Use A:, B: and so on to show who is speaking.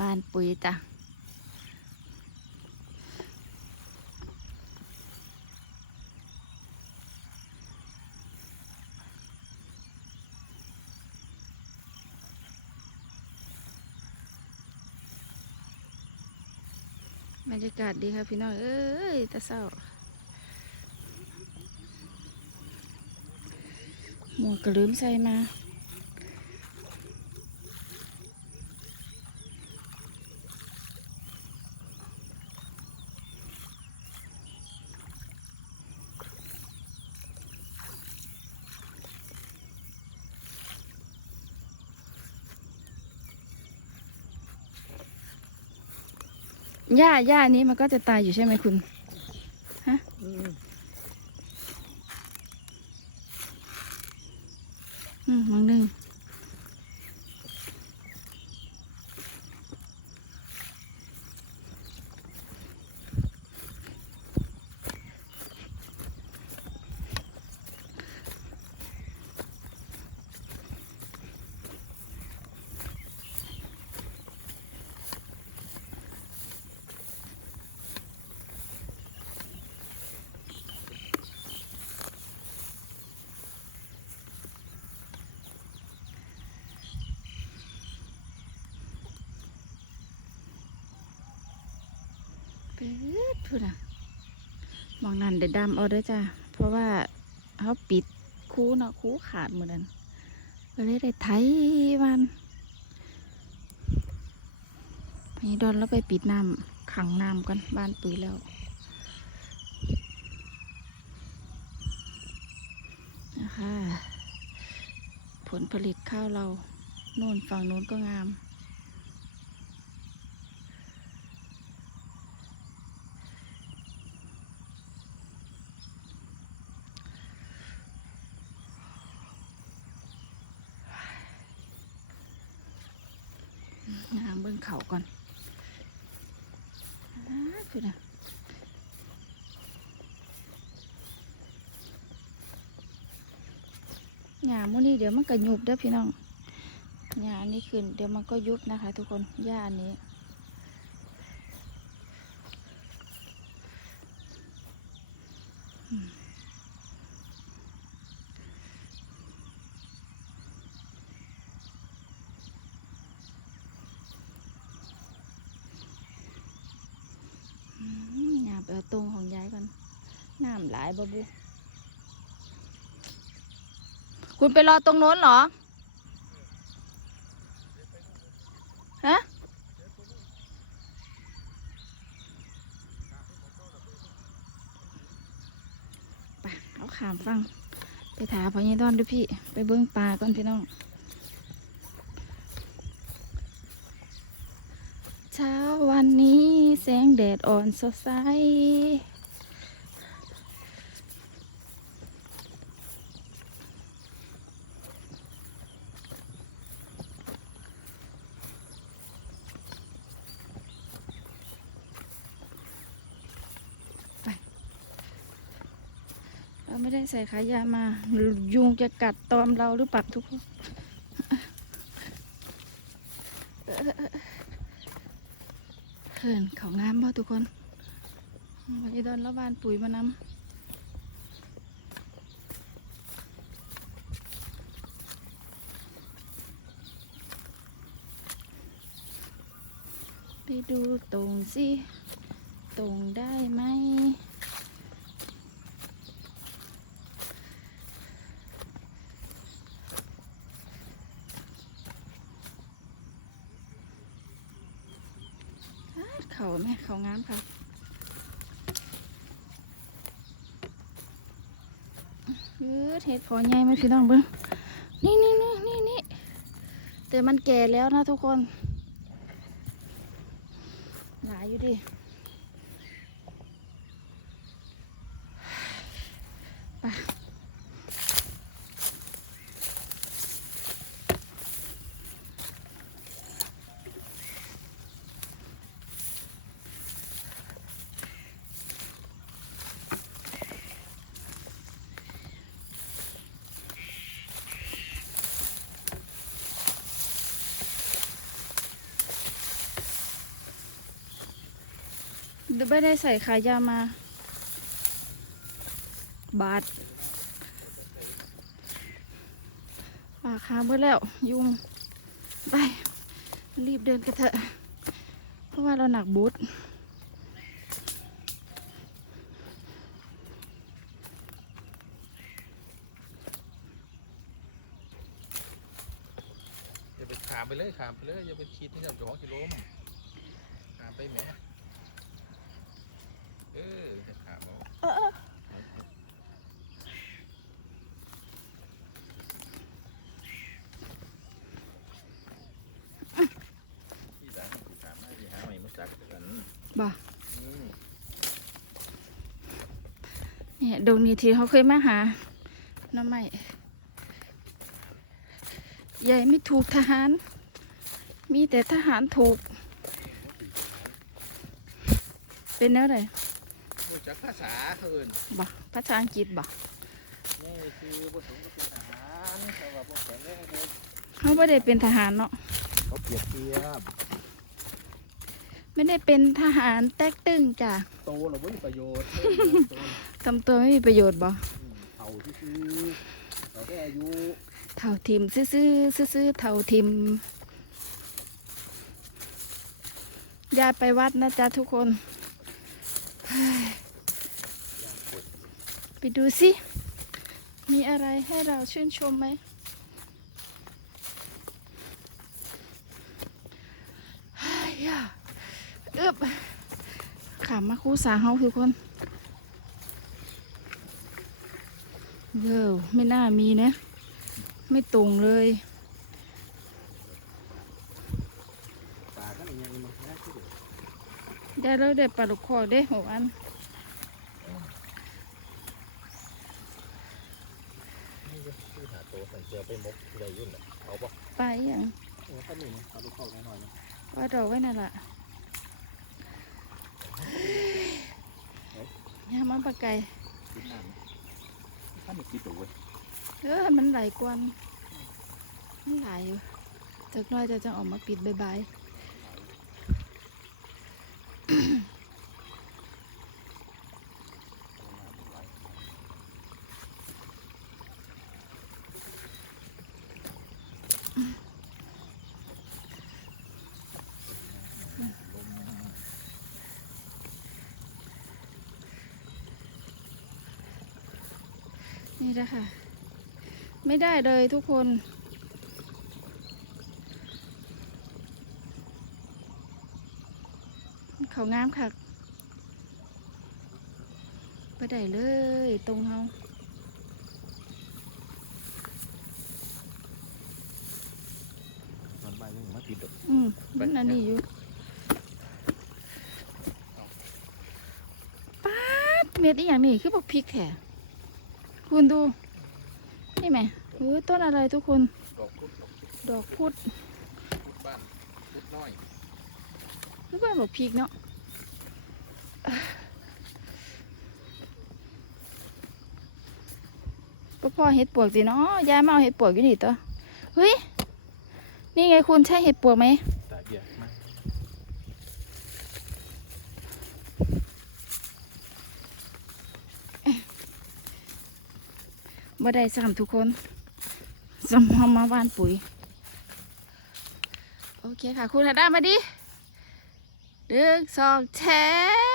A: บ้านปุ๋ยจ้ะบรรยากาศดีครับพี่น้อง เอ้ยตะเศร้า หมวกก็ลืมใส่มา หญ้าหญ้านี้มันก็จะตายอยู่ใช่ไหมคุณ พูดอะมองนั่นเด็ดดำเอาด้อจ้ะ เพราะว่าเขาปิดคูเนาะคูขาดหมดนั้นก็เลยได้ไถมันพี่ดอนแล้วไปปิดน้ำขังน้ำกันบ้านปุ๋ยแล้วนะคะผลผลิตข้าวเราโน่นฝั่งโน้นก็งาม งาม เบื้องเขาก่อนอ้าคือนะหญ้ามื้อนี้เดี๋ยวมันก็ยุบเด้อพี่น้องหญ้านนี้ขึ้นเดี๋ยวมันก็ยุบนะคะ ทุกคนหญ้าอันนี้ อืมอย่าไปเอาตรงของยายก่อนน้ำหลาย บบุคุณไปรอตรงโน้นเหรอ ฮะ ไปเอาขามฟัง ไปถามพ่อยี่ดอนดูพี่ ไปเบิ้งปลาก่อนพี่น้อง เช้าวันนี้แสงแดดอ่อนสดใส ไม่ได้ใส่ขายามา ยุงจะกัดตอมเราหรือเปล่าทุกคนเขินเขางามบ่ทุกคนวันนี้โดนแล้วบานปุ๋ยมานำไปดูตรงสิ ตรงได้ไหม เขาแม่เขางามค่ะยืดเห็ดพอใหญ่ไหมพี่น้องเบิ้งนี่นี่นี่นี่นี่แต่มันแก่แล้วนะทุกคน หลายอยู่ดิ ไม่ได้ใส่ขายามา บาทปากค้าเมื่อแล้ว ยุง ไป รีบเดินกันเถอะ เพราะว่าเราหนักบูท
B: อย่าไปขามไปเลยขามไปเลยอย่าไปคิดที่เราจะของกิโลมขามไปแหม เออจะขามเอาที่สามที่สามไม่ที่หาใหม่มาจักกัน
A: บ่
B: อืม
A: เนี่ยดงนี้ที่เขาเคยมาหาน้องใหม่ใหญ่ไม่ถูกทหาร มีแต่ทหารถูก เป็นแนวไหน
B: รู้จักภาษาเขาเอิน
A: บ่ภาษาอังกฤษบ่
B: นี่คือผสมกับเป็นทหารแต่ว่าพวกแข็งแรงเลย
A: เขาไม่ได้เป็นทหารเนาะ
B: เขาเปรียบเทียบ
A: ไม่ได้เป็นทหารแตกตึงจ้ะ
B: โตเราไม่มีประโยชน์โต
A: ทำตัวไม่มีประโยชน์บ่
B: เท่าที่คือเราได้อายุ
A: เท่าทิมซื่อๆซื่อๆเท่าทิมยายไปวัดนะจ๊ะทุกคนเฮ้ย ไปดูสิ มีอะไรให้เราชื่นชมไหมเฮ้ยอะอึบขามมาคู่สาเฮาทุกคน เว้าวไม่น่ามีนะ ไม่ตรงเลยได้แล้วได้ปลาลูกคอได้หกอัน
B: นี่ก็คือหาตัวใส่เจียวไปมกใหญ่ยุ่นอะเอาปะ
A: ไปอย่าง
B: เออถ้าหนึ่งเอาลูกเข้าหน่อยนะ
A: ว่าดอกไว้นั่นล่ะยามันปลาไก่
B: คิดนานถ้าไม่คิดตัวเว้ย
A: เออมันไหลกวนมันไหลอยู่จากหน้อยจะจะออกมาปิดบายๆ นี่นะคะ ไม่ได้เลยทุกคน เขางามค่ะไปได้เลยตรงเฮา
B: มันไปยังมาติดดอก
A: อืมมันอันนี้อยู่ป๊าดเม็ดอีอย่างนี้คือบอกพริกแท้ คุณดู นี่ไหมเฮ้ยต้นอะไรทุกคน
B: ดอกพุดดอก
A: ดอกพุด
B: พุดบ้านพุดน้อย
A: นึกว่าบอกพริกเนาะก็พอเห็ดปวกสิเนาะยายมาเอาเห็ดปวกอยู่นี่ตัวเฮ้ย นี่ไงคุณใช่เห็ดปวกไหม
B: แต่เบียดมาก
A: บ่ได้ซ้ำทุกคนสมอมาบ้านปุ๋ย โอเคค่ะ คุณฮัดด้ามาดิหนึ่งสองแชร์